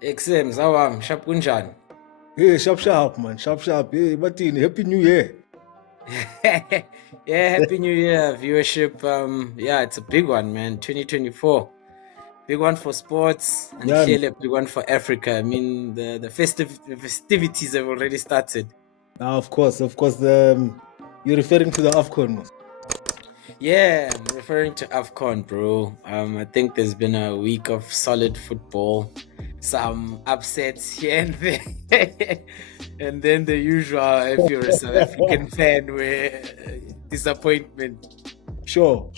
Exams, awam, sharp kunjani? Hey, sharp, sharp, man. Sharp, sharp. Hey, Martin, Happy New Year. Yeah, Happy New Year viewership. Yeah, it's a big one, man. 2024. Big one for sports and Yeah, clearly a big one for Africa. I mean, the festivities have already started. of course, of course. You're referring to the AFCON. Yeah, I'm referring to AFCON, bro. I think there's been a week of solid football, some upsets here and there, and then the usual, if you're a South African fan, where disappointment. Sure.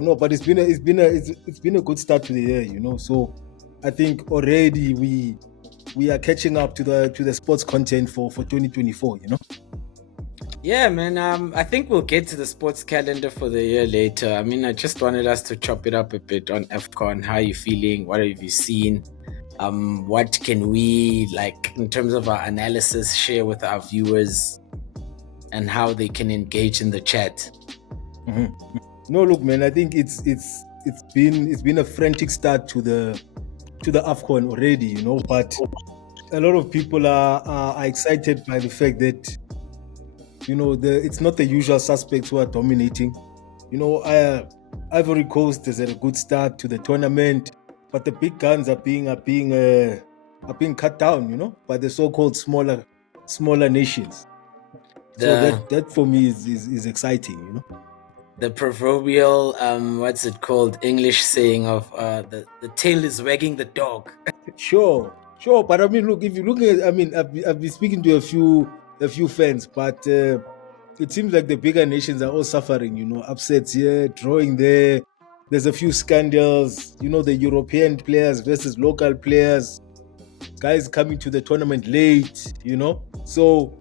No, but it's been a good start to the year, So I think already we are catching up to the sports content for 2024. Yeah, man. I think we'll get to the sports calendar for the year later. I mean, I just wanted us to chop it up a bit on AFCON. How are you feeling? What have you seen? What can we, like, in terms of our analysis, share with our viewers and how they can engage in the chat? Mhm. No, look, man. I think it's been a frantic start to the AFCON already, But a lot of people are excited by the fact that it's not the usual suspects who are dominating. Ivory Coast has had a good start to the tournament, but the big guns are being cut down, by the so-called smaller nations. So The that for me is exciting. the proverbial what's it called, English saying of the tail is wagging the dog. Sure. But I mean, look, if you look at, I mean, I've been speaking to a few fans, but it seems like the bigger nations are all suffering. Upsets here, drawing there. There's a few scandals. The European players versus local players, guys coming to the tournament late. So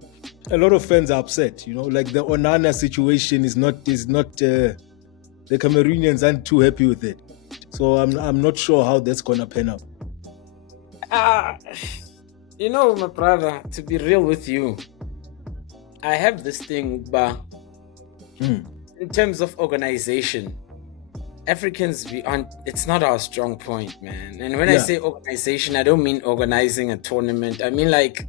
a lot of fans are upset. Like the Onana situation is not. The Cameroonians aren't too happy with it. So I'm not sure how that's gonna pan out. Ah, my brother, to be real with you, I have this thing, but Hmm. in terms of organization, Africans, it's not our strong point, man. And when I Yeah. say organization, I don't mean organizing a tournament. I mean like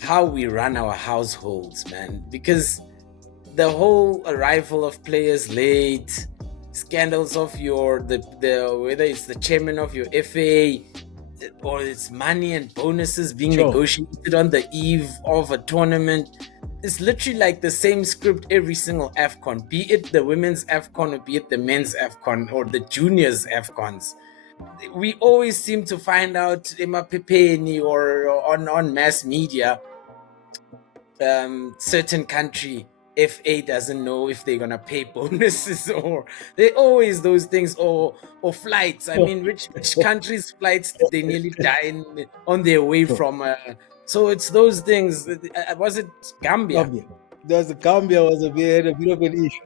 how we run our households, man. Because the whole arrival of players late, scandals of the whether it's the chairman of your FA, or it's money and bonuses being Sure. negotiated on the eve of a tournament. It's literally like the same script every single AFCON, be it the women's AFCON or be it the men's AFCON or the juniors AFCONs. We always seem to find out emapepeni or on mass media, certain country FA doesn't know if they're gonna pay bonuses, or they always those things, or flights. I mean, which countries' flights did they nearly die on their way Sure. from? So it's those things. Was it Gambia? Gambia. The Gambia had a bit of an issue.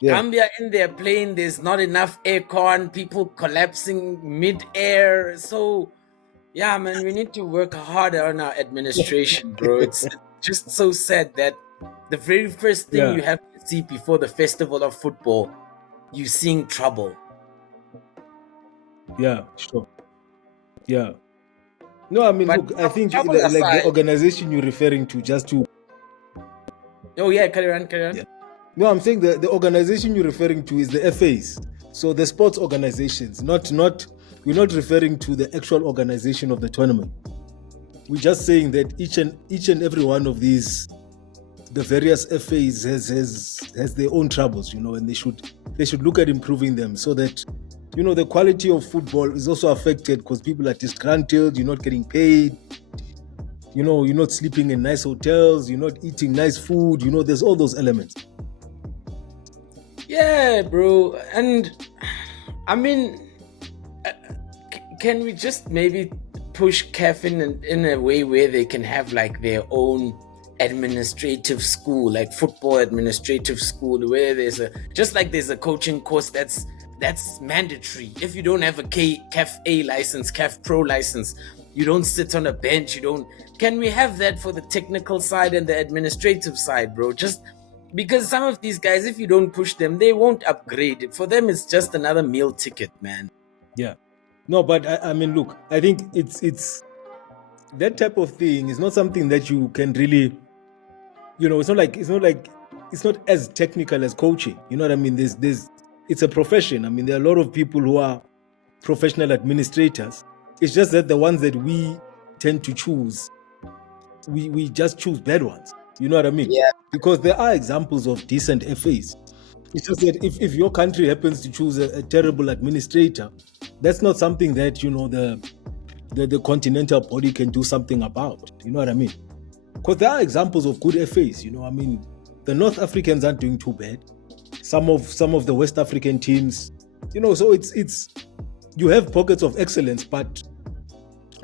Yeah. Gambia in their plane, there's not enough aircon, people collapsing mid-air. So yeah, man, we need to work harder on our administration, bro. It's just so sad that the very first thing Yeah. you have to see before the festival of football, you seeing trouble. Yeah. Sure. Yeah. No, I mean, But look, I think trouble like the aside, organization you're referring to, just to oh yeah, carry on, carry on. yeah. No, I'm saying the organization you're referring to is the FAs. So the sports organizations, not we're not referring to the actual organization of the tournament. We're just saying that each and every one of these, the various FAs has their own troubles, and they should look at improving them so that the quality of football is also affected because people are disgruntled. You're not getting paid. You're not sleeping in nice hotels. You're not eating nice food. There's all those elements. Yeah, bro. And I mean, can we just maybe push CAF in a way where they can have like their own administrative school, like football administrative school, where there's a coaching course that's mandatory. If you don't have a CAF A license, CAF Pro license, you don't sit on a bench. You don't. Can we have that for the technical side and the administrative side, bro? Just because some of these guys, if you don't push them, they won't upgrade. For them, it's just another meal ticket, man. Yeah. No, but I mean, look, I think it's that type of thing is not something that you can really, it's not as technical as coaching. You know what I mean? There's it's a profession. I mean, there are a lot of people who are professional administrators. It's just that the ones that we tend to choose, we just choose bad ones. You know what I mean? Yeah. Because there are examples of decent FAs. It's just that if your country happens to choose a terrible administrator, that's not something that the continental body can do something about. You know what I mean? Because there are examples of good FAs. I mean, the North Africans aren't doing too bad. Some of the West African teams, so it's you have pockets of excellence, but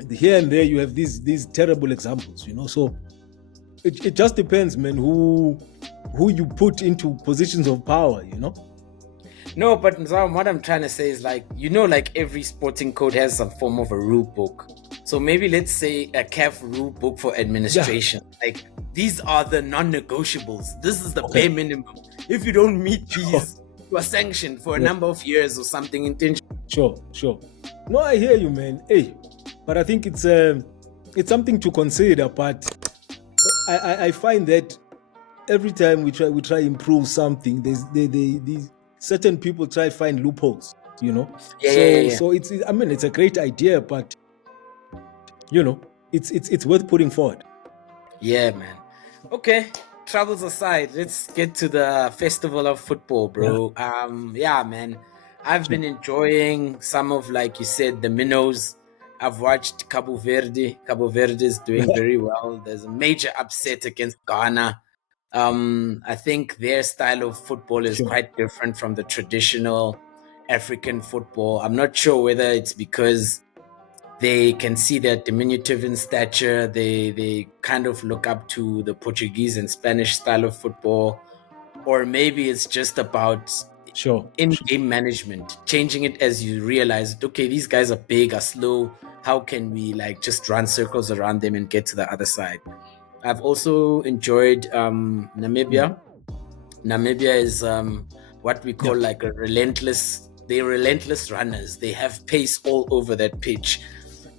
here and there you have these terrible examples. So it just depends, man, who you put into positions of power. No, but Nzam, what I'm trying to say is like every sporting code has some form of a rule book. So maybe let's say a CAF rule book for administration. Yeah. Like these are the non-negotiables. This is the bare minimum. If you don't meet these, you are sanctioned for a number of years or something intentional. Sure. No, I hear you, man. Hey, but I think it's something to consider. But I find that every time we try improve something, these certain people try find loopholes. Yeah. So it's a great idea, but it's worth putting forward. Yeah, man. Okay, travels aside, let's get to the festival of football, bro. Yeah, man. I've been enjoying some of, like you said, the minnows. I've watched Cabo Verde. Cabo Verde is doing very well. There's a major upset against Ghana. I think their style of football is quite different from the traditional African football. I'm not sure whether it's because they can see they're diminutive in stature. They kind of look up to the Portuguese and Spanish style of football, or maybe it's just about in-game management, changing it as you realize, okay, these guys are big, are slow. How can we just run circles around them and get to the other side? I've also enjoyed Namibia. Namibia is what we call like a relentless. They're relentless runners. They have pace all over that pitch.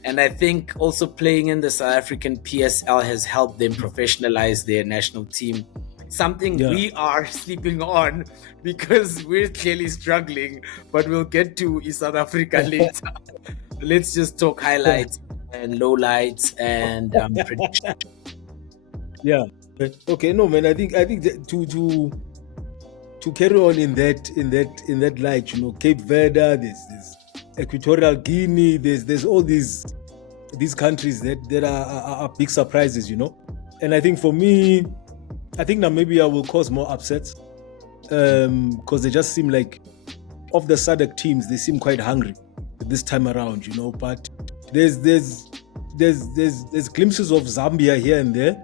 And I think also playing in the South African PSL has helped them professionalize their national team. Something we are sleeping on because we're clearly struggling, but we'll get to South Africa later. Let's just talk highlights and lowlights and predictions. Yeah. Okay. No, man. I think that to carry on in that light, Cape Verde, there's Equatorial Guinea, there's all these countries that are big surprises, And I think for me, I think Namibia will cause more upsets because they just seem like, of the SADC teams, they seem quite hungry this time around, But there's glimpses of Zambia here and there,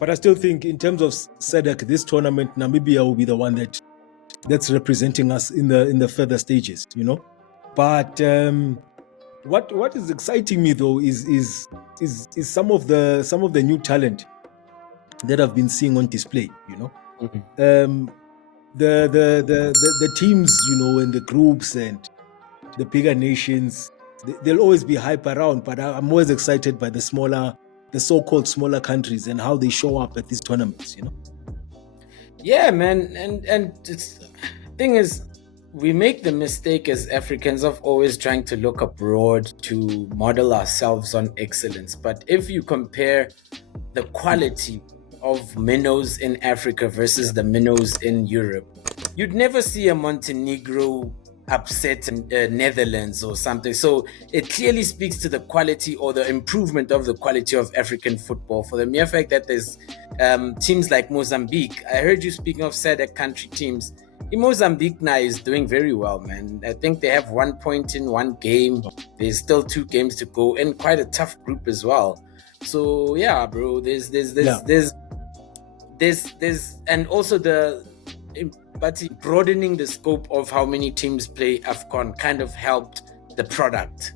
but I still think in terms of SADC, this tournament, Namibia will be the one that's representing us in the further stages, But what is exciting me though is some of the new talent that I've been seeing on display. The teams, and the groups and the bigger nations, they'll always be hype around. But I'm always excited by the so-called smaller countries and how they show up at these tournaments. Yeah, man, and it's thing is, we make the mistake as Africans of always trying to look abroad to model ourselves on excellence. But if you compare the quality of minnows in Africa versus the minnows in Europe, you'd never see a Montenegro upset Netherlands or something. So it clearly speaks to the quality or the improvement of the quality of African football, for the mere fact that there's teams like Mozambique. I heard you speaking of SADC country teams. Mozambique now is doing very well, man. I think they have 1 point in one game. There's still 2 games to go, and quite a tough group as well. So yeah, bro, there's and also but broadening the scope of how many teams play AFCON kind of helped the product.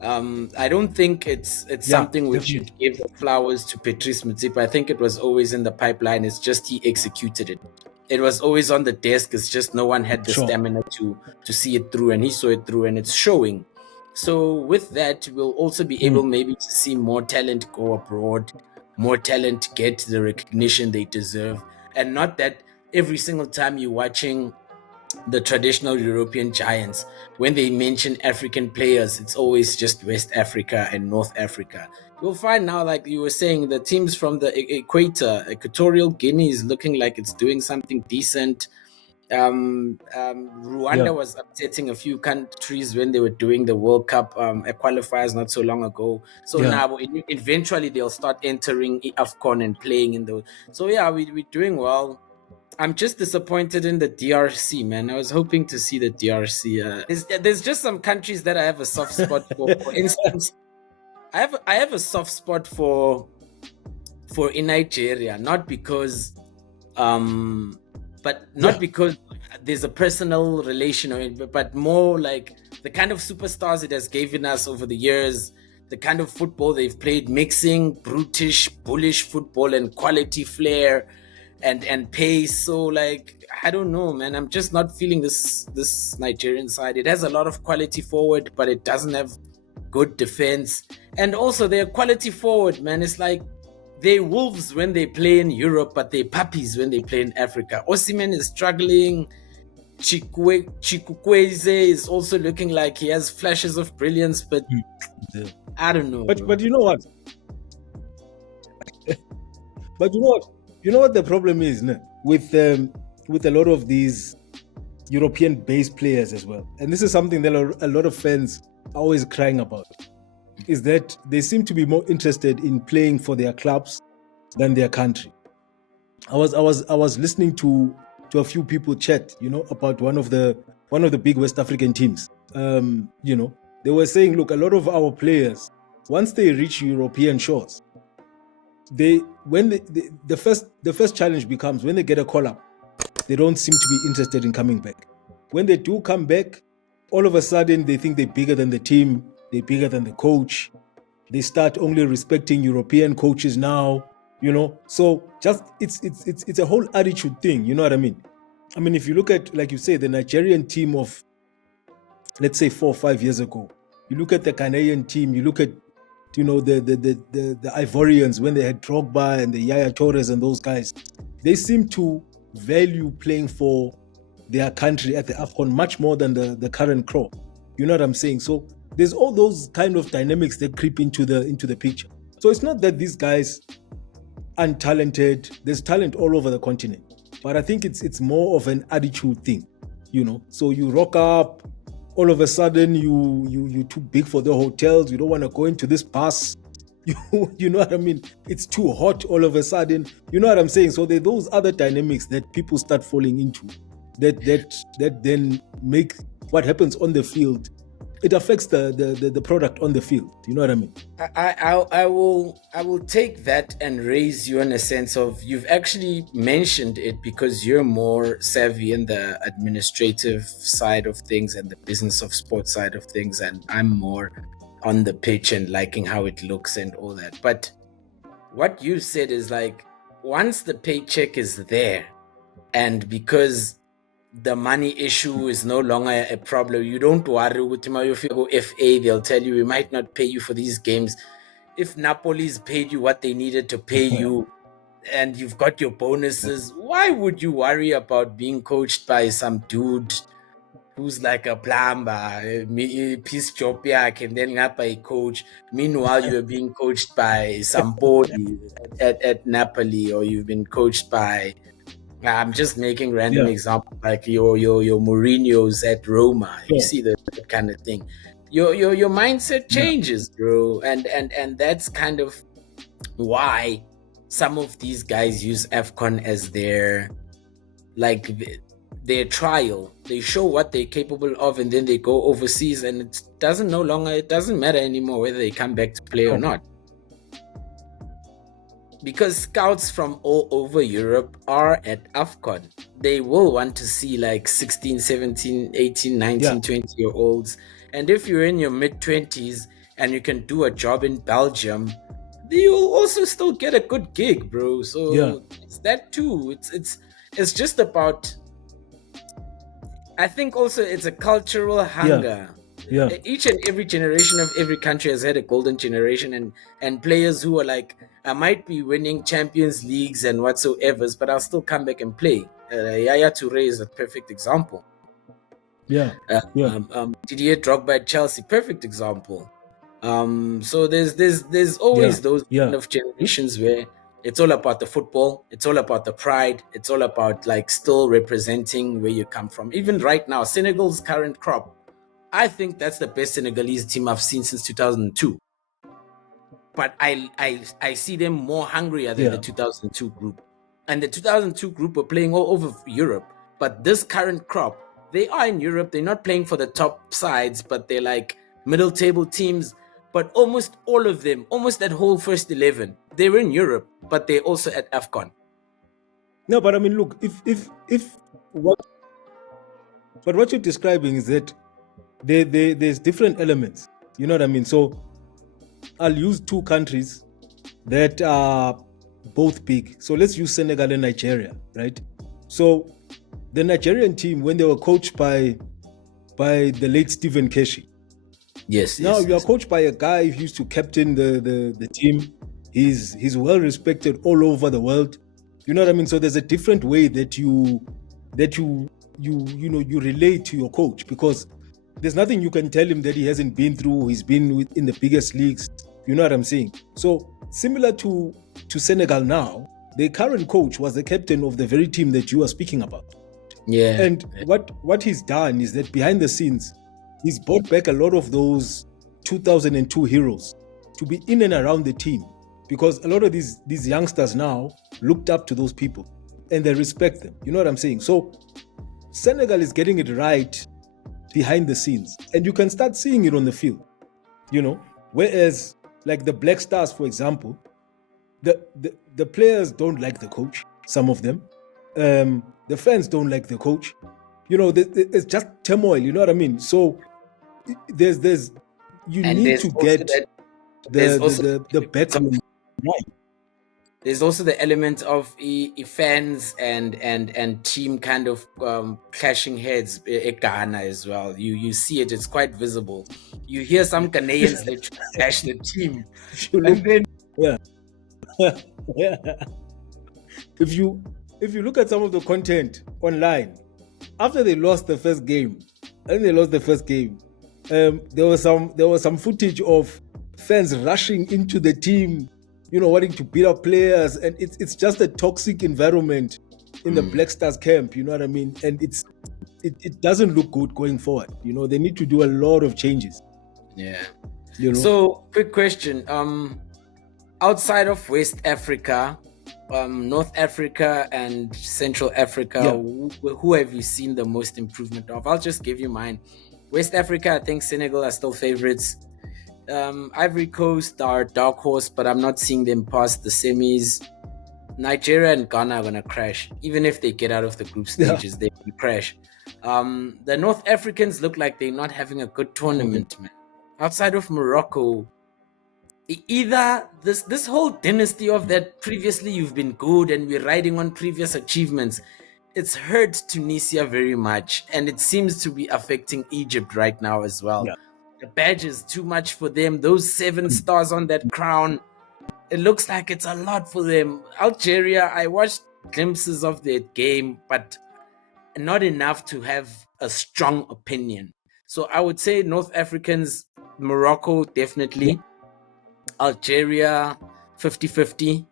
I don't think it's something we should give the flowers to Patrice Motsepe. I think it was always in the pipeline. It's just he executed it. It was always on the desk. It's just no one had the stamina to see it through, and he saw it through, and it's showing. So with that, we'll also be able maybe to see more talent go abroad, more talent get the recognition they deserve, and not that every single time you're watching the traditional European giants, when they mention African players, it's always just West Africa and North Africa. You'll find now, like you were saying, the teams from the equator, Equatorial Guinea is looking like it's doing something decent. Yeah. Rwanda was upsetting a few countries when they were doing the World Cup qualifiers not so long ago. So Yeah. now eventually they'll start entering AFCON and playing in those. So yeah, we're doing well. I'm just disappointed in the DRC, man. I was hoping to see the DRC. There's just some countries that I have a soft spot for. For instance, I have a soft spot for in Nigeria, not because but not Yeah. because there's a personal relation or it, but more like the kind of superstars it has given us over the years, the kind of football they've played, mixing brutish, bullish football and quality flair and pace. So like I don't know, man. I'm just not feeling this Nigerian side. It has a lot of quality forward, but it doesn't have good defense. And also they're quality forward, man. It's like they wolves when they play in Europe, but they puppies when they play in Africa. Osimhen is struggling. Chikukweze is also looking like he has flashes of brilliance, but Yeah. I don't know. But you know what? But you know what? You know what the problem is, no? With a lot of these European-based players as well, and this is something that a lot of fans are always crying about, is that they seem to be more interested in playing for their clubs than their country. I was listening to a few people chat, about one of the big West African teams. They were saying, look, a lot of our players, once they reach European shores, the first challenge becomes when they get a call up, they don't seem to be interested in coming back. When they do come back, all of a sudden they think they're bigger than the team, they're bigger than the coach. They start only respecting European coaches now, So just it's a whole attitude thing, you know what I mean? I mean, if you look at, like you say, the Nigerian team of, let's say, 4 or 5 years ago, you look at the Ghanaian team, you look at the Ivorians when they had Drogba and the Yaya Torres and those guys, they seem to value playing for their country at the AFCON much more than the current crop. You know what I'm saying? So there's all those kind of dynamics that creep into the picture. So it's not that these guys aren't talented. There's talent all over the continent, but I think it's more of an attitude thing, So you rock up, all of a sudden you too big for the hotels. You don't want to go into this bus. You know what I mean? It's too hot all of a sudden. You know what I'm saying? So there are those other dynamics that people start falling into, that then make what happens on the field. It affects the product on the field. You know what I mean? I will take that and raise you in a sense of, you've actually mentioned it because you're more savvy in the administrative side of things and the business of sports side of things, and I'm more on the pitch and liking how it looks and all that. But what you said is like, once the paycheck is there, and because the money issue is no longer a problem, you don't worry with FA. They'll tell you we might not pay you for these games. If Napoli's paid you what they needed to pay you and you've got your bonuses, why would you worry about being coached by some dude who's like a plumber, piece job, and then up a coach? Meanwhile, you're being coached by somebody at Napoli, or you've been coached by, I'm just making random examples, like your Mourinho's at Roma. You see that kind of thing. Your mindset changes, bro, and that's kind of why some of these guys use AFCON as their trial. They show what they're capable of, and then they go overseas, and it doesn't matter anymore whether they come back to play or not. Because scouts from all over Europe are at AFCON. They will want to see like 16, 17, 18, 19, 20-year-olds. And if you're in your mid-20s and you can do a job in Belgium, you'll also still get a good gig, bro. So it's that too. It's just about, I think also it's a cultural hunger. Yeah. each and every generation of every country has had a golden generation, and players who are like, I might be winning Champions Leagues and whatsoever, but I'll still come back and play. Yaya Toure is a perfect example. Yeah. Yeah. Didier Drogba at Chelsea, perfect example. So there's Yeah. always those Yeah. kind of generations where it's all about the football, it's all about the pride, it's all about like still representing where you come from. Even right now, Senegal's current crop, I think that's the best Senegalese team I've seen since 2002. But I see them more hungrier than Yeah. the 2002 group. And the 2002 group were playing all over Europe. But this current crop, they are in Europe. They're not playing for the top sides, but they're like middle table teams. But almost all of them, almost that whole first 11, they were in Europe, but they're also at AFCON. No, but I mean, look, if what you're describing is that there's different elements. You know what I mean? So I'll use two countries that are both big. So let's use Senegal and Nigeria, right? So the Nigerian team, when they were coached by the late Stephen Keshi. Yes. Now you are yes. coached by a guy who used to captain the team. He's well respected all over the world. You know what I mean? So there's a different way that you relate to your coach, because there's nothing you can tell him that he hasn't been through. He's been in the biggest leagues. You know what I'm saying? So similar to Senegal now, the current coach was the captain of the very team that you are speaking about. Yeah. And what he's done is that behind the scenes, he's brought back a lot of those 2002 heroes to be in and around the team, because a lot of these youngsters now looked up to those people and they respect them. You know what I'm saying? So Senegal is getting it right behind the scenes, and you can start seeing it on the field, you know. Whereas like the Black Stars, for example, the players don't like the coach, some of them. The fans don't like the coach. You know, it's just turmoil. You know what I mean? So there's you And need there's to also get that- there's also the backroom right. there's also the element of fans and team kind of clashing heads at Ghana as well. You see it; it's quite visible. You hear some Ghanaians that clash the team, You look- and then yeah. If you look at some of the content online, after they lost the first game, there was some footage of fans rushing into the team, you know, wanting to beat up players, and it's just a toxic environment in the Black Stars camp. You know what I mean? And it doesn't look good going forward. You know, they need to do a lot of changes. yeah. You know? So, quick question: outside of West Africa, North Africa and Central Africa, Yeah. who have you seen the most improvement of? I'll just give you mine. West Africa, I think Senegal are still favorites. Ivory Coast are dark horse, but I'm not seeing them past the semis. Nigeria and Ghana are gonna crash. Even if they get out of the group stages, they will crash. The North Africans look like they're not having a good tournament, man. Outside of Morocco, either this whole dynasty of that previously you've been good and we're riding on previous achievements, it's hurt Tunisia very much, and it seems to be affecting Egypt right now as well. Yeah. The badge is too much for them. Those 7 stars on that crown, it looks like it's a lot for them. Algeria, I watched glimpses of their game, but not enough to have a strong opinion. So I would say North Africans, Morocco, definitely. Algeria, 50-50.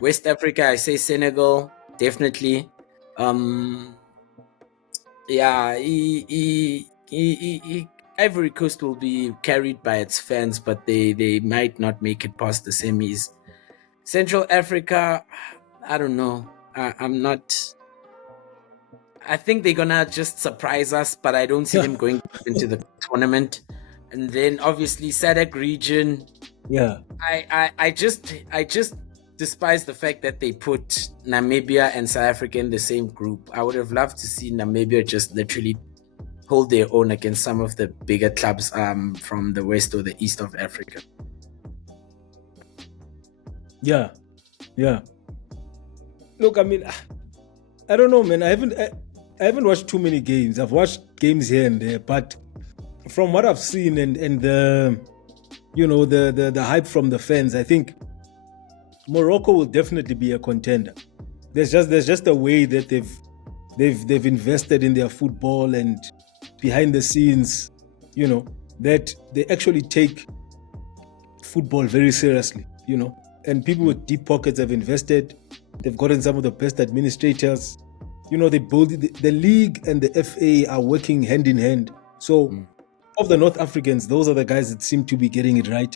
West Africa, I say Senegal, definitely. Yeah, Ivory Coast will be carried by its fans, but they might not make it past the semis. Central Africa, I don't know. I'm not. I think they're gonna just surprise us, but I don't see them going into the tournament. And then obviously SADC region. Yeah. I just despise the fact that they put Namibia and South Africa in the same group. I would have loved to see Namibia just literally hold their own against some of the bigger clubs from the west or the east of Africa. Yeah. Look, I mean, I don't know, man. I haven't watched too many games. I've watched games here and there, but from what I've seen and the the hype from the fans, I think Morocco will definitely be a contender. There's just a way that they've invested in their football and behind the scenes, that they actually take football very seriously, and people with deep pockets have invested. They've gotten some of the best administrators. They build the league and the FA are working hand in hand. So of the North Africans, those are the guys that seem to be getting it right.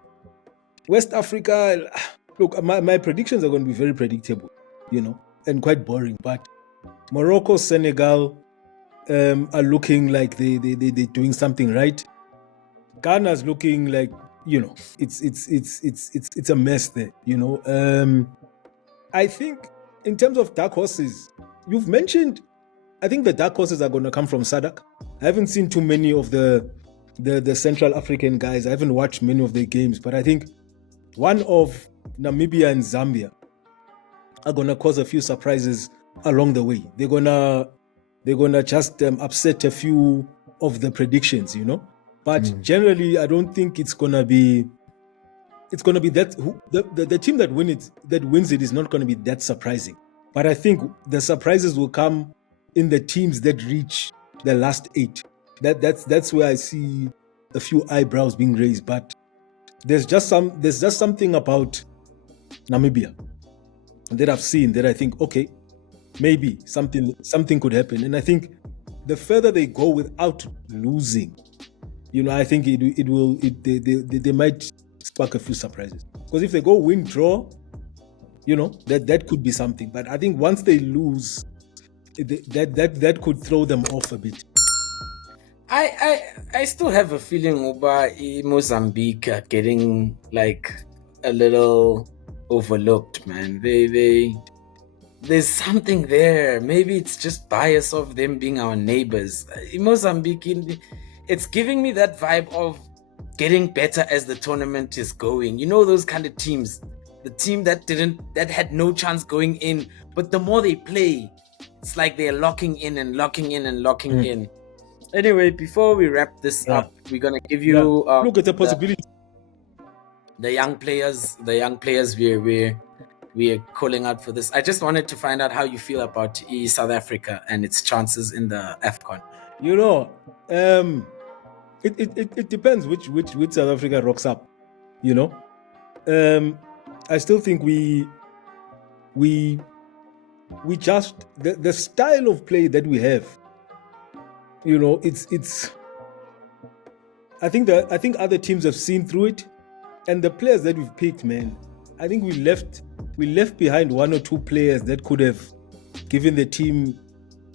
West Africa, look, my predictions are going to be very predictable, and quite boring. But Morocco, Senegal are looking like they're doing something right. Ghana's looking like, it's a mess there, I think in terms of dark horses, you've mentioned, I think the dark horses are going to come from SADC. I haven't seen too many of the Central African guys. I haven't watched many of their games, but I think one of Namibia and Zambia are going to cause a few surprises along the way. They're gonna just upset a few of the predictions, But generally, I don't think it's gonna be that the team that wins it is not gonna be that surprising. But I think the surprises will come in the teams that reach the last 8. That's where I see a few eyebrows being raised. But there's just something about Namibia that I've seen that I think, okay, maybe something could happen. And I think the further they go without losing, I think they might spark a few surprises. Because if they go win, draw, that could be something. But I think once they lose, that could throw them off a bit. I still have a feeling Uba Mozambique are getting like a little overlooked, man. There's something there. Maybe it's just bias of them being our neighbors. Mozambique, it's giving me that vibe of getting better as the tournament is going. Those kind of teams, the team that had no chance going in, but the more they play, it's like they're locking in and locking in and locking in. Anyway, before we wrap this up, we're gonna give you look at the possibility. The young players we're calling out for this. I just wanted to find out how you feel about South Africa and its chances in the AFCON. It depends which South Africa rocks up. I still think we just the style of play that we have. It's. I think other teams have seen through it, and the players that we've picked, man. I think we left behind one or two players that could have given the team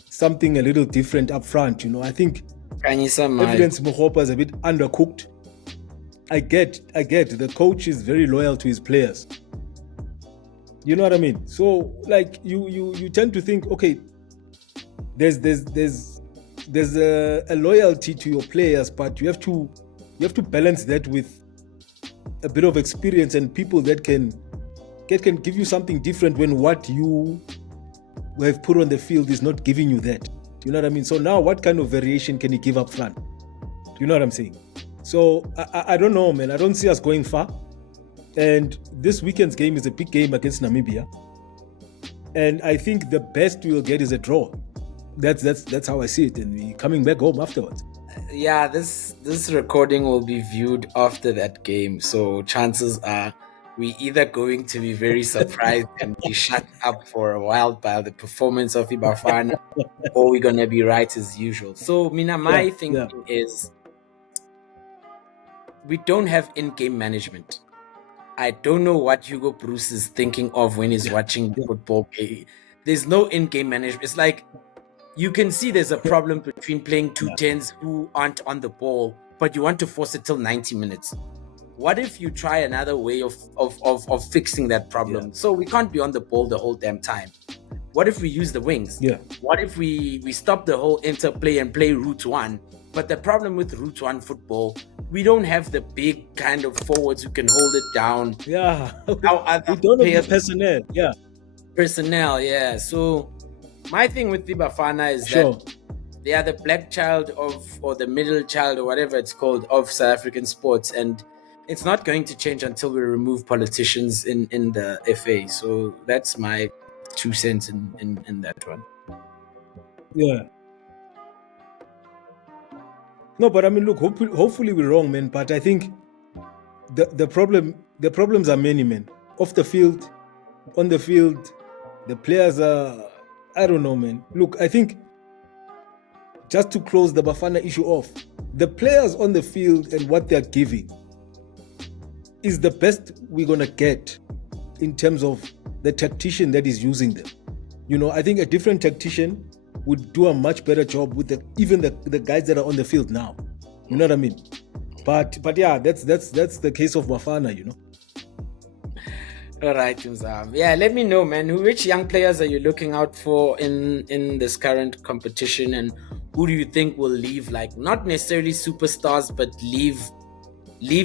something a little different up front. I think Evidence Mohopa is a bit undercooked. I get the coach is very loyal to his players. You know what I mean? So like you tend to think, okay, there's a loyalty to your players, but you have to balance that with a bit of experience and people that can give you something different when what you have put on the field is not giving you that. You know what I mean? So now what kind of variation can you give up front? You know what I'm saying? So I don't know, man. I don't see us going far. And this weekend's game is a big game against Namibia. And I think the best we'll get is a draw. That's how I see it. And we're coming back home afterwards. Yeah, this recording will be viewed after that game. So chances are we either going to be very surprised and be shut up for a while by the performance of Bafana, or we're gonna be right as usual. So my thinking is we don't have in-game management. I don't know what Hugo Bruce is thinking of when he's watching football. There's no in-game management. It's like you can see there's a problem between playing 2-10s who aren't on the ball, but you want to force it till 90 minutes. What if you try another way of fixing that problem? Yeah. So we can't be on the ball the whole damn time. What if we use the wings? Yeah. What if we stop the whole interplay and play route one? But the problem with route one football, we don't have the big kind of forwards who can hold it down. Yeah. We don't have the personnel. Yeah. Personnel, yeah. So my thing with the Bafana is that they are the black child or the middle child or whatever it's called of South African sports, and it's not going to change until we remove politicians in the FA. So that's my 2 cents in that one. Yeah. No, but I mean, look, hopefully we're wrong, man. But I think the problems are many, man. Off the field, on the field, the players are, I don't know, man. Look, I think just to close the Bafana issue off, the players on the field and what they're giving is the best we're gonna get in terms of the tactician that is using them. I think a different tactician would do a much better job with even the guys that are on the field now. You know what I mean? But yeah, that's the case of Bafana. All right, Mzam. Yeah, let me know, man. Which young players are you looking out for in this current competition, and who do you think will leave, like, not necessarily superstars, but leave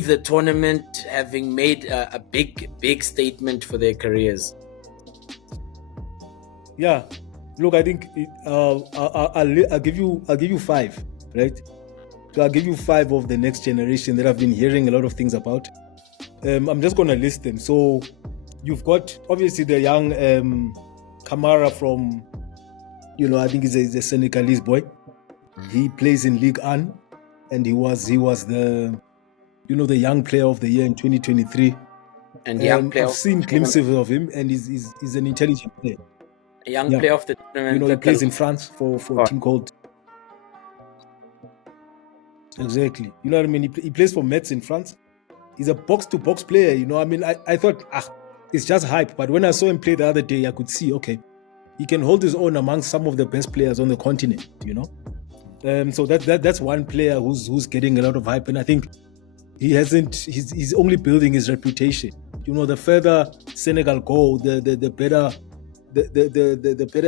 the tournament having made a big statement for their careers? Yeah, look, I think I'll give you 5, right? So I'll give you 5 of the next generation that I've been hearing a lot of things about. I'm just gonna list them. So you've got obviously the young Kamara from, I think he's a Senegalese boy. He plays in Ligue 1, and he was the the young player of the year in 2023. And young player I've seen glimpses of him, and he's an intelligent player. A young player of the tournament. He plays in France for a team called. Exactly. You know what I mean? He plays for Metz in France. He's a box-to-box player. I thought, it's just hype. But when I saw him play the other day, I could see, okay, he can hold his own amongst some of the best players on the continent. So that's one player who's getting a lot of hype, and I think he's only building his reputation. The further Senegal go, the better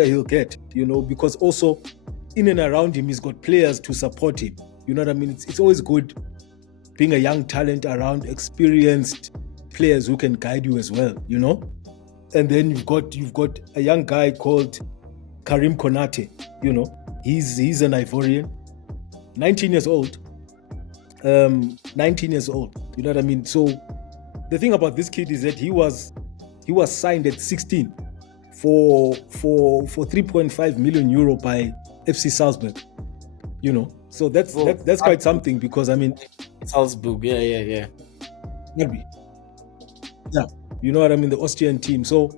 he'll get. Because also in and around him, he's got players to support him. You know what I mean? It's always good being a young talent around experienced players who can guide you as well. And then you've got a young guy called Karim Konate. He's an Ivorian, 19 years old. 19 years old. You know what I mean? So the thing about this kid is that he was signed at 16 for 3.5 million euro by FC Salzburg. So that's quite something, because I mean, Salzburg, yeah. Maybe. Yeah, you know what I mean, the Austrian team. So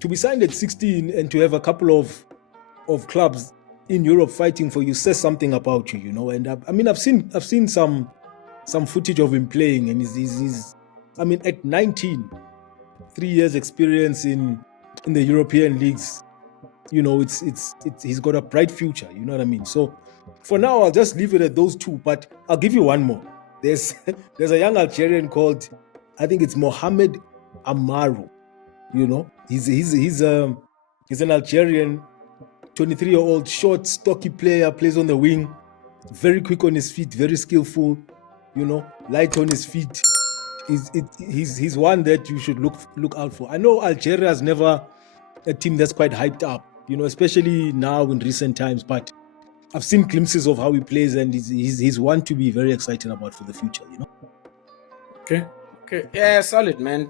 to be signed at 16 and to have a couple of clubs in Europe fighting for you says something about you, And I've seen some footage of him playing, and he's at 19, 3 years experience in the European leagues. He's got a bright future. You know what I mean? So for now, I'll just leave it at those 2. But I'll give you one more. There's a young Algerian called, I think it's Mohamed Amaru. He's an Algerian, 23-year-old, short, stocky player, plays on the wing, very quick on his feet, very skillful, light on his feet. He's one that you should look out for. I know Algeria is never a team that's quite hyped up, especially now in recent times, but I've seen glimpses of how he plays, and he's one to be very excited about for the future, Okay. Yeah, solid, man.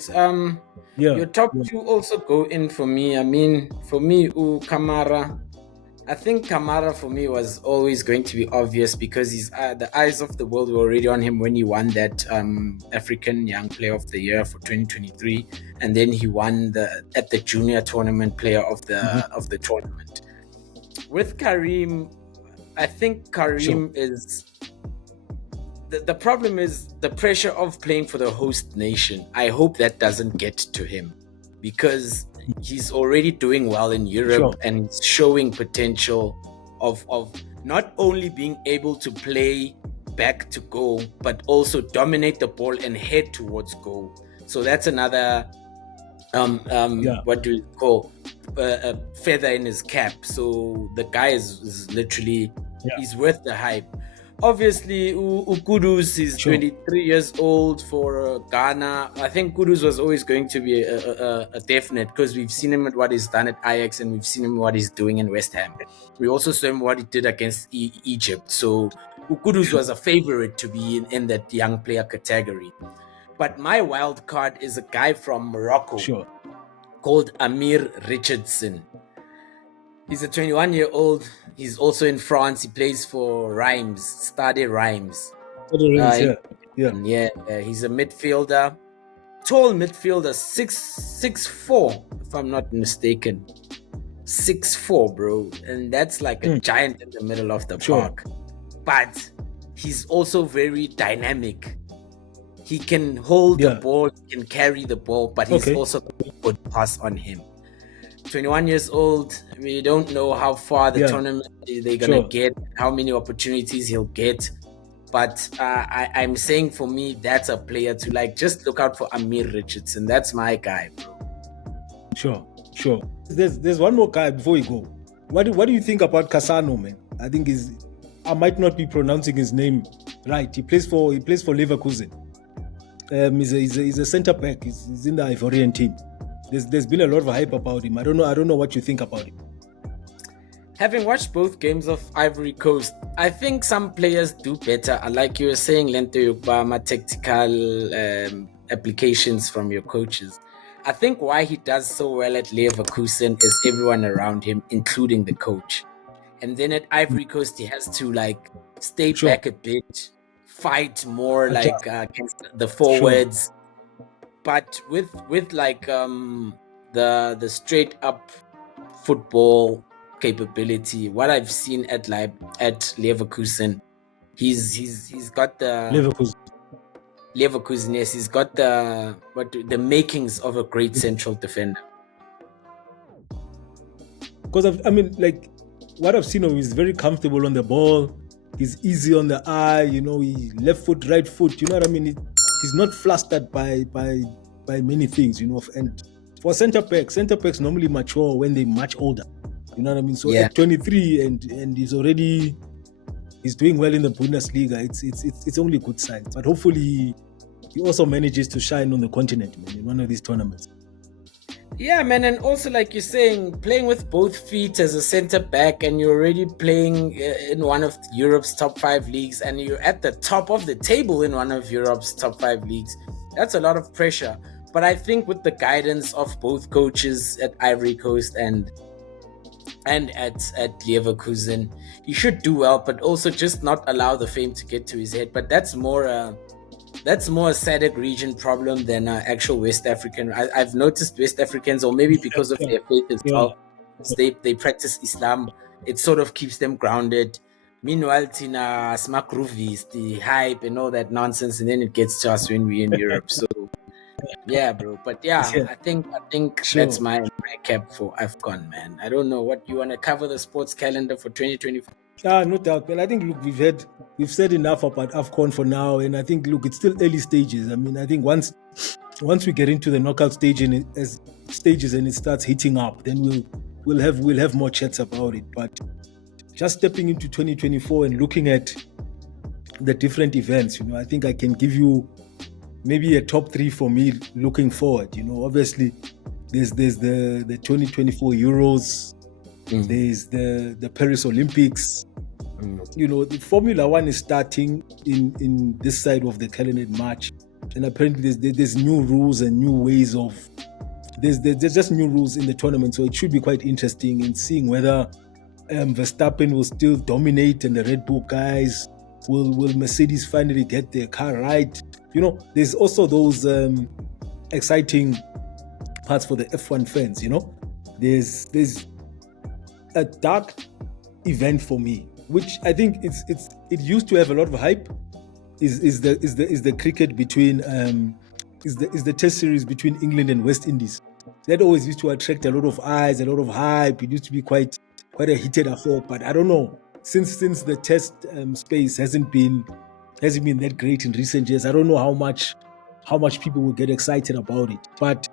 Your top 2 also go in for me. I mean, for me, Kamara. I think Kamara for me was always going to be obvious, because he's the eyes of the world were already on him when he won that African Young Player of the Year for 2023, and then he won at the junior tournament Player of the tournament. With Karim, I think Karim is the problem is the pressure of playing for the host nation. I hope that doesn't get to him, because he's already doing well in Europe, and he's showing potential of not only being able to play back to goal, but also dominate the ball and head towards goal. So that's another what do you call a feather in his cap. So the guy is literally he's worth the hype. obviously, Kudus is Sure. 23 years old for Ghana. I think Kudus was always going to be a definite because we've seen him at what he's done at Ajax and we've seen him what he's doing in West Ham. We also saw him what he did against Egypt. So Kudus was a favorite to be in that young player category. But my wild card is a guy from Morocco Sure. called Amir Richardson. He's a 21-year-old. He's also in France. He plays for Reims, Stade Reims. Yeah. Yeah, he's a midfielder, tall midfielder, 6'4", if I'm not mistaken. 6'4", bro. And that's like a giant in the middle of the park. But he's also very dynamic. He can hold the ball, he can carry the ball, but he's also got a good pass on him. 21 years old, we don't know how far the tournament they're going to get, how many opportunities he'll get. But I'm saying for me, that's a player to like. Just look out for Amir Richardson. That's my guy, bro. Sure. There's one more guy before we go. What do you think about Cassano, man? I think I might not be pronouncing his name right. He plays for Leverkusen. He's a centre back. He's in the Ivorian team. There's been a lot of hype about him. I don't know what you think about him. Having watched both games of Ivory Coast, I think some players do better. Like you were saying, Lento Yobama, tactical applications from your coaches. I think why he does so well at Leverkusen is everyone around him, including the coach. And then at Ivory Coast, he has to like stay back a bit, fight more against the forwards. But with like the straight up football capability, what I've seen at Leverkusen, he's got the Leverkusen, yes, he's got the makings of a great central defender. Because what I've seen of him is very comfortable on the ball. He's easy on the eye, he left foot, right foot, you know what I mean? He's not flustered by many things, And for centre backs normally mature when they're much older. You know what I mean? So at 23 and he's doing well in the Bundesliga. It's only a good sign. But hopefully he also manages to shine on the continent, man, in one of these tournaments. Yeah, man, and also like you're saying, playing with both feet as a centre back, and you're already playing in one of Europe's top 5 leagues, and you're at the top of the table in one of Europe's top 5 leagues. That's a lot of pressure. But I think with the guidance of both coaches at Ivory Coast and at Leverkusen, he should do well, but also just not allow the fame to get to his head. But that's more a SADC region problem than actual West African. I've noticed West Africans, or maybe because of their faith as well, they practice Islam. It sort of keeps them grounded. Meanwhile, Tina Smakruvis, the hype and all that nonsense, and then it gets to us when we're in Europe. So yeah, bro. But I think that's my recap for AFCON, man. I don't know what you want to cover the sports calendar for 2024. No doubt, man. I think we've said enough about AFCON for now, and I think it's still early stages. I mean, I think once we get into the knockout stage and it starts heating up, then we'll have more chats about it. But just stepping into 2024 and looking at the different events, I think I can give you maybe a top 3 for me looking forward. Obviously there's the 2024 Euros, there's the Paris Olympics. The Formula One is starting in this side of the calendar in March, and apparently there's new rules and new ways of there's just new rules in the tournament, so it should be quite interesting in seeing whether Verstappen will still dominate and the Red Bull guys will Mercedes finally get their car right. There's also those exciting parts for the F1 fans. There's a dark event for me, which I think it used to have a lot of hype. Is the cricket between is the Test series between England and West Indies. That always used to attract a lot of eyes, a lot of hype. It used to be quite a heated affair. But I don't know, since the Test space hasn't been that great in recent years, I don't know how much people will get excited about it. But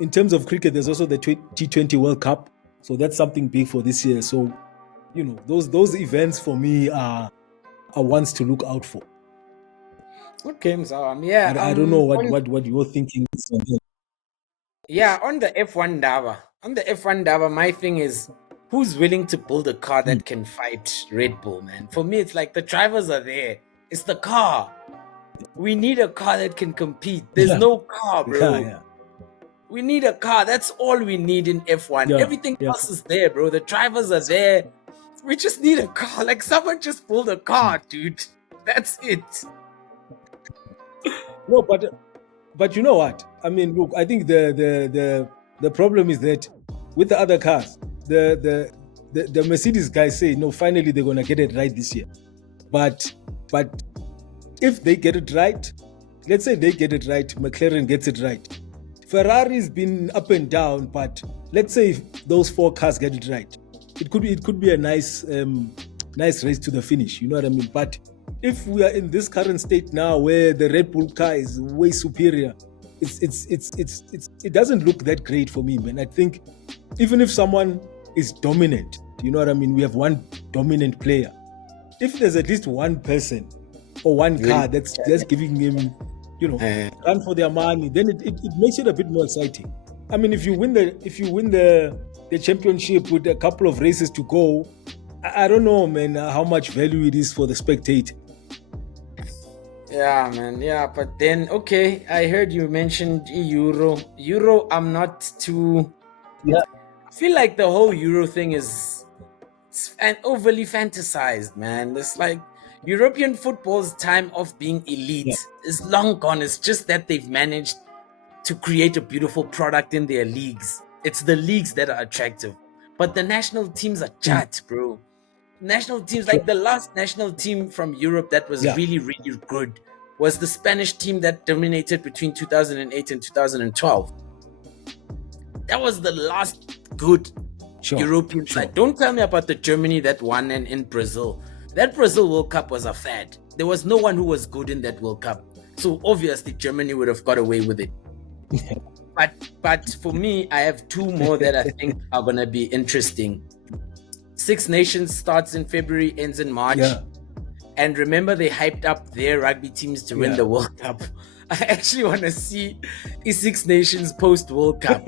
in terms of cricket, there's also the T20 World Cup, so that's something big for this year. So those events for me are ones to look out for. Okay, so yeah, I don't know what you're thinking is on that. yeah, on the F1 Dava, my thing is who's willing to build a car that can fight Red Bull, man? For me, it's like the drivers are there. It's the car. We need a car that can compete. There's no car, bro. Yeah. We need a car. That's all we need in F1. Yeah, Everything else is there, bro. The drivers are there. We just need a car. Like someone just build a car, dude. That's it. No, but you know what? I mean, look, I think the problem is that with the other cars, the Mercedes guys say no, finally they're gonna get it right this year. But if they get it right, let's say they get it right, McLaren gets it right. Ferrari's been up and down, but let's say if those 4 cars get it right, it could be a nice race to the finish. You know what I mean? But if we are in this current state now, where the Red Bull car is way superior, it doesn't look that great for me, man. I think even if someone is dominant, you know what I mean? We have one dominant player. If there's at least one person or one car that's giving him, run for their money, then it makes it a bit more exciting. I mean, if you win the championship with a couple of races to go, I don't know, man, how much value it is for the spectator. Yeah, man. Yeah, but then okay, I heard you mentioned Euro. Euro, I'm not too. Yeah. I feel like the whole Euro thing is overly fantasized, man. It's like European football's time of being elite is long gone. It's just that they've managed to create a beautiful product in their leagues. It's the leagues that are attractive, but the national teams are chat, bro. National teams, like the last national team from Europe that was really, really good was the Spanish team that dominated between 2008 and 2012. That was the last good European side. Don't tell me about the Germany that won and in Brazil. That Brazil World Cup was a fad. There was no one who was good in that World Cup. So obviously Germany would have got away with it. But for me, I have 2 more that I think are going to be interesting. Six Nations starts in February, ends in March. Yeah. And remember, they hyped up their rugby teams to win the World Cup. I actually want to see Six Nations post World Cup.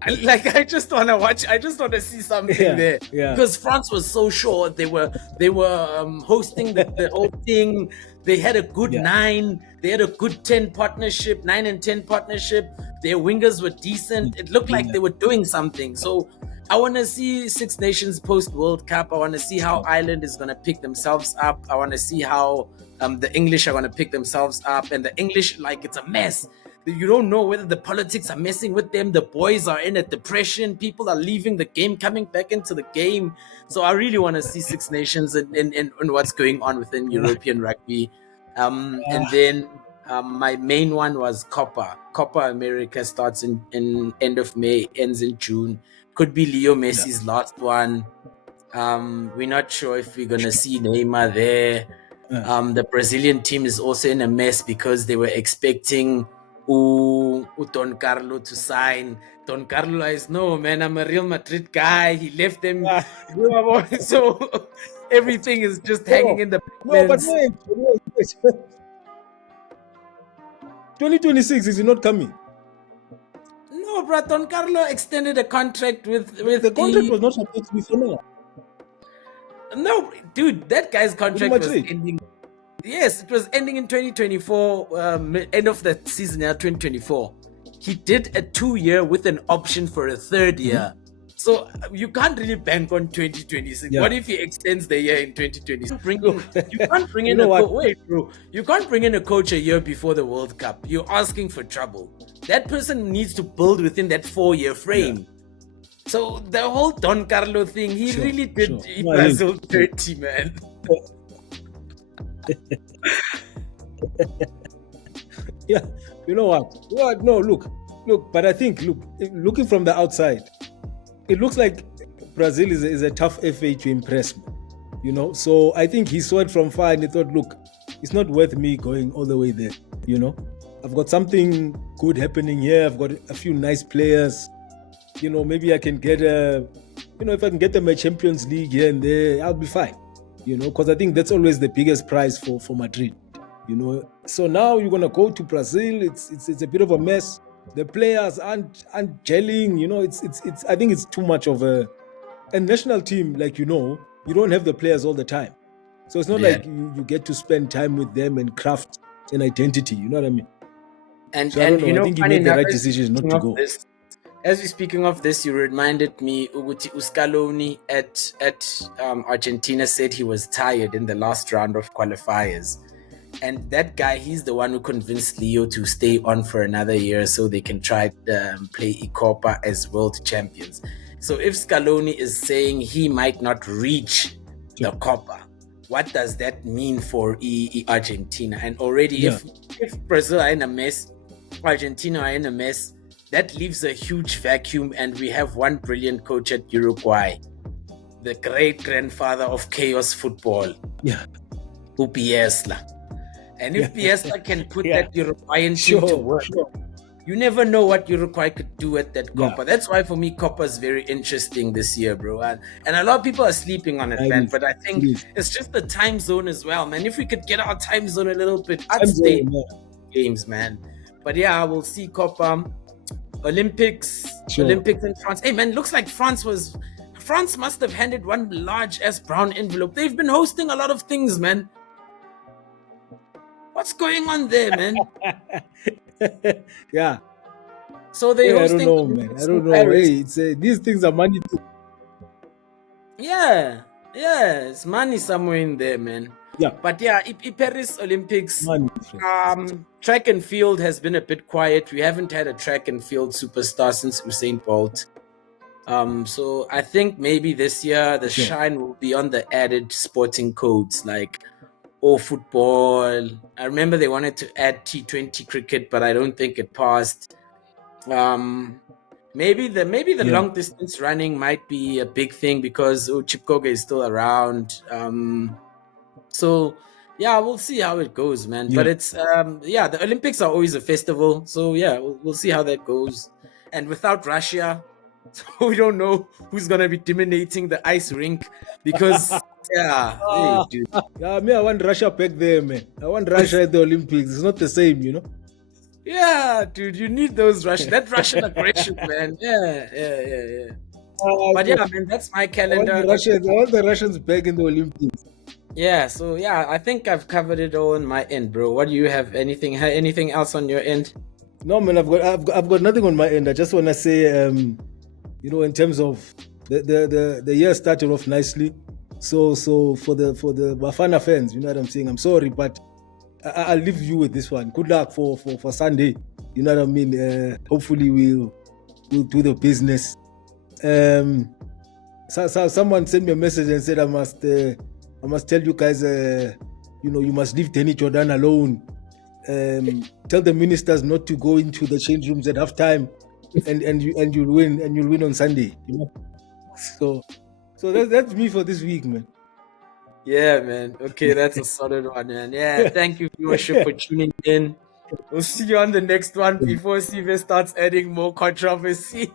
I just want to watch. I just want to see something there. Yeah. Because France was so sure. They were hosting the whole thing. They had a good 9. They had a good 10 partnership, 9 and 10 partnership. Their wingers were decent. It looked like they were doing something. So I want to see Six Nations post World Cup. I want to see how Ireland is going to pick themselves up. I want to see how the English are going to pick themselves up. And the English, like, it's a mess. You don't know whether the politics are messing with them. The boys are in a depression. People are leaving the game, coming back into the game. So I really want to see Six Nations and what's going on within European rugby. And then my main one was Copa. Copa America starts in end of May, ends in June. Could be Leo Messi's last one. We're not sure if we're going to see Neymar there. The Brazilian team is also in a mess because they were expecting Don Carlo to sign. Don Carlo is, no, man, I'm a Real Madrid guy. He left them. So everything is just hanging in the balance. No, but wait. 2026 is not coming. No, bro. Don Carlo extended a contract with the contract was not supposed to be for now. No, dude, that guy's contract was ending. Yes, it was ending in 2024, end of the season, 2024. He did a 2-year with an option for a 3rd year. So you can't really bank on 2026. What if he extends the year in 2026? You can't bring in You can't bring in a coach a year before the World Cup. You're asking for trouble. That person needs to build within that 4-year frame. So the whole Don Carlo thing, he really did Brazil dirty, man. Yeah, you know what? No, look. But I think, looking from the outside, it looks like Brazil is a tough FA to impress me. You know, so I think he saw it from far and he thought, look, it's not worth me going all the way there. You know, I've got something good happening here. I've got a few nice players. You know, maybe I can get if I can get them a Champions League here and there, I'll be fine. because I think that's always the biggest prize for Madrid. So now you're gonna go to Brazil. It's a bit of a mess. The players aren't gelling. It's I think it's too much of a national team. Like, you don't have the players all the time, so it's not Yeah. like you get to spend time with them and craft an identity. You know what I mean? And So I don't know. I think you funny made the enough, right decision not to go. As we're speaking of this, you reminded me Uguti Uscaloni at Argentina said he was tired in the last round of qualifiers. And that guy, he's the one who convinced Leo to stay on for another year so they can try play Copa as world champions. So if Scaloni is saying he might not reach the Copa, what does that mean for Argentina? And already, if Brazil are in a mess, Argentina are in a mess, that leaves a huge vacuum. And we have one brilliant coach at Uruguay, the great grandfather of chaos football, Bielsa. And if Bielsa can put that Uruguayan team to work, you never know what Uruguay could do at that Copa. That's why for me, Copa is very interesting this year, bro. And a lot of people are sleeping on it, man. But I think it's just the time zone as well, man. If we could get our time zone a little bit, I'd stay games, man. But yeah, we'll see Copa, Olympics in France. Hey, man, looks like France must have handed one large ass brown envelope. They've been hosting a lot of things, man. What's going on there, man? So they're hosting. I don't know, man. I don't know. Hey, these things are money too. Yeah, it's money somewhere in there, man. But yeah, Paris Olympics, track and field has been a bit quiet. We haven't had a track and field superstar since Usain Bolt. So I think maybe this year the shine will be on the added sporting codes like football. I remember they wanted to add T20 cricket, but I don't think it passed. Maybe the long distance running might be a big thing because Chipkoge is still around. So yeah, we'll see how it goes, man. But it's the Olympics are always a festival, so yeah, we'll see how that goes. And without Russia, we don't know who's gonna be dominating the ice rink because hey, dude. I want Russia back there, man. I want Russia at the Olympics. It's not the same, Yeah, dude, you need that Russian aggression, man. Yeah. But yeah, man, that's my calendar. I want the Russians back in the Olympics. Yeah, so yeah, I think I've covered it all on my end, bro. What do you have? Anything else on your end? No, man, I've got nothing on my end. I just want to say, in terms of the year started off nicely. So for the Bafana fans, you know what I'm saying? I'm sorry, but I'll leave you with this one. Good luck for Sunday. You know what I mean? Hopefully we'll do the business. So someone sent me a message and said I must tell you guys, you must leave Danny Jordan alone. Tell the ministers not to go into the change rooms at halftime, and you'll win on Sunday. So that's me for this week, man. Yeah, man. Okay, that's a solid one, man. Yeah, thank you, viewership, for tuning in. We'll see you on the next one before Steve starts adding more controversy.